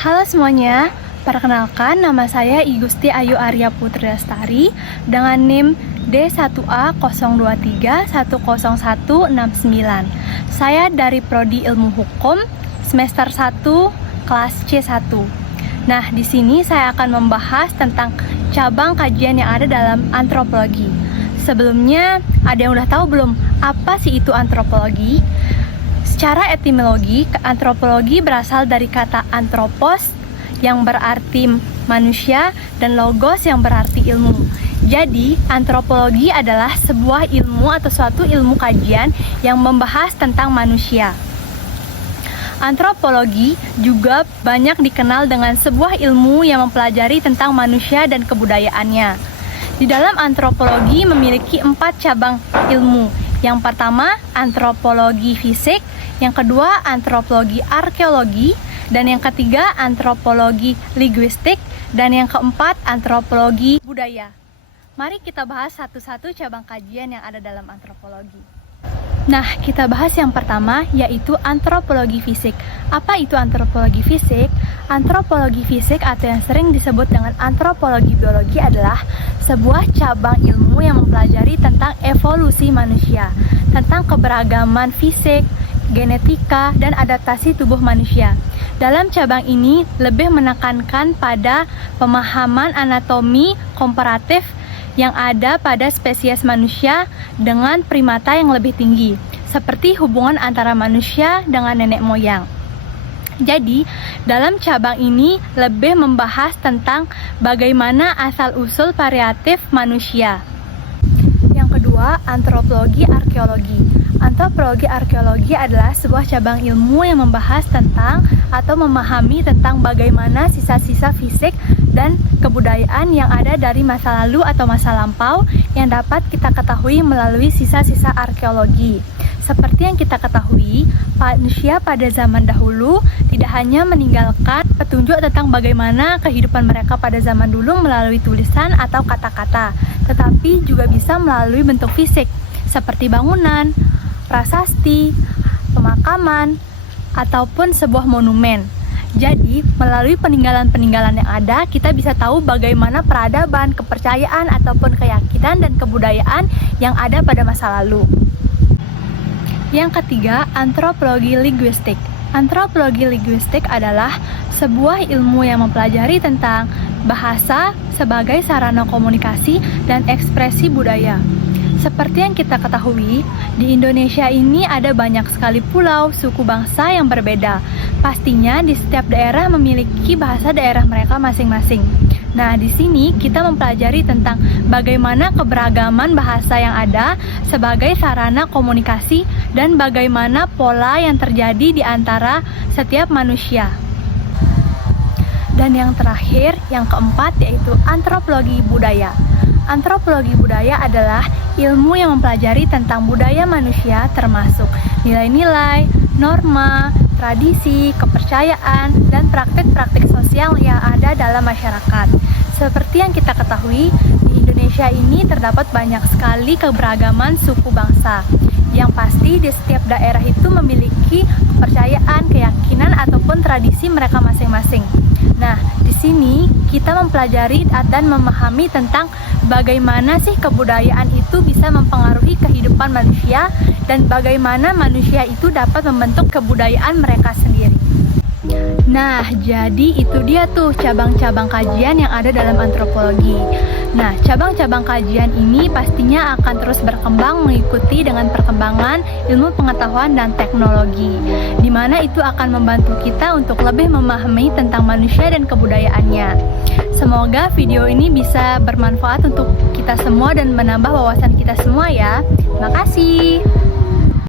Halo semuanya, perkenalkan nama saya Igusti Ayu Arya Putri Lestari dengan NIM D1A023100169. Saya dari Prodi Ilmu Hukum semester 1 kelas C1. Nah, di sini saya akan membahas tentang cabang kajian yang ada dalam antropologi. Sebelumnya, ada yang udah tahu belum apa sih itu antropologi? Secara etimologi, antropologi berasal dari kata anthropos yang berarti manusia dan logos yang berarti ilmu. Jadi, antropologi adalah sebuah ilmu atau suatu ilmu kajian yang membahas tentang manusia. Antropologi juga banyak dikenal dengan sebuah ilmu yang mempelajari tentang manusia dan kebudayaannya. Di dalam antropologi memiliki 4 cabang ilmu. Yang pertama, antropologi fisik, yang kedua, antropologi arkeologi, dan yang ketiga, antropologi linguistik, dan yang keempat, antropologi budaya. Mari kita bahas satu-satu cabang kajian yang ada dalam antropologi. Nah, kita bahas yang pertama, yaitu antropologi fisik. Apa itu antropologi fisik? Antropologi fisik atau yang sering disebut dengan antropologi biologi adalah sebuah cabang ilmu yang mempelajari tentang evolusi manusia, tentang keberagaman fisik, genetika, dan adaptasi tubuh manusia. Dalam cabang ini lebih menekankan pada pemahaman anatomi komparatif yang ada pada spesies manusia dengan primata yang lebih tinggi, seperti hubungan antara manusia dengan nenek moyang. Jadi, dalam cabang ini lebih membahas tentang bagaimana asal-usul variatif manusia. Yang kedua, antropologi arkeologi. Antropologi arkeologi adalah sebuah cabang ilmu yang membahas tentang atau memahami tentang bagaimana sisa-sisa fisik dan kebudayaan yang ada dari masa lalu atau masa lampau yang dapat kita ketahui melalui sisa-sisa arkeologi. Seperti yang kita ketahui, manusia pada zaman dahulu tidak hanya meninggalkan petunjuk tentang bagaimana kehidupan mereka pada zaman dulu melalui tulisan atau kata-kata, tetapi juga bisa melalui bentuk fisik, seperti bangunan, prasasti, pemakaman, ataupun sebuah monumen. Jadi, melalui peninggalan-peninggalan yang ada, kita bisa tahu bagaimana peradaban, kepercayaan, ataupun keyakinan dan kebudayaan yang ada pada masa lalu. Yang ketiga, antropologi linguistik. Antropologi linguistik adalah sebuah ilmu yang mempelajari tentang bahasa sebagai sarana komunikasi dan ekspresi budaya. Seperti yang kita ketahui, di Indonesia ini ada banyak sekali pulau, suku bangsa yang berbeda. Pastinya di setiap daerah memiliki bahasa daerah mereka masing-masing. Nah, di sini kita mempelajari tentang bagaimana keberagaman bahasa yang ada sebagai sarana komunikasi dan bagaimana pola yang terjadi di antara setiap manusia. Dan yang terakhir, yang keempat, yaitu antropologi budaya. Antropologi budaya adalah ilmu yang mempelajari tentang budaya manusia termasuk nilai-nilai, norma, tradisi, kepercayaan, dan praktik-praktik sosial yang ada dalam masyarakat. Seperti yang kita ketahui, di Indonesia ini terdapat banyak sekali keberagaman suku bangsa. Yang pasti di setiap daerah itu memiliki kepercayaan, keyakinan, ataupun tradisi mereka masing-masing. Nah, di sini kita mempelajari dan memahami tentang bagaimana sih kebudayaan itu bisa mempengaruhi kehidupan manusia dan bagaimana manusia itu dapat membentuk kebudayaan mereka sendiri. Nah, jadi itu dia tuh cabang-cabang kajian yang ada dalam antropologi. Nah, cabang-cabang kajian ini pastinya akan terus berkembang mengikuti dengan perkembangan ilmu pengetahuan dan teknologi, di mana itu akan membantu kita untuk lebih memahami tentang manusia dan kebudayaannya. Semoga video ini bisa bermanfaat untuk kita semua dan menambah wawasan kita semua ya. Terima kasih.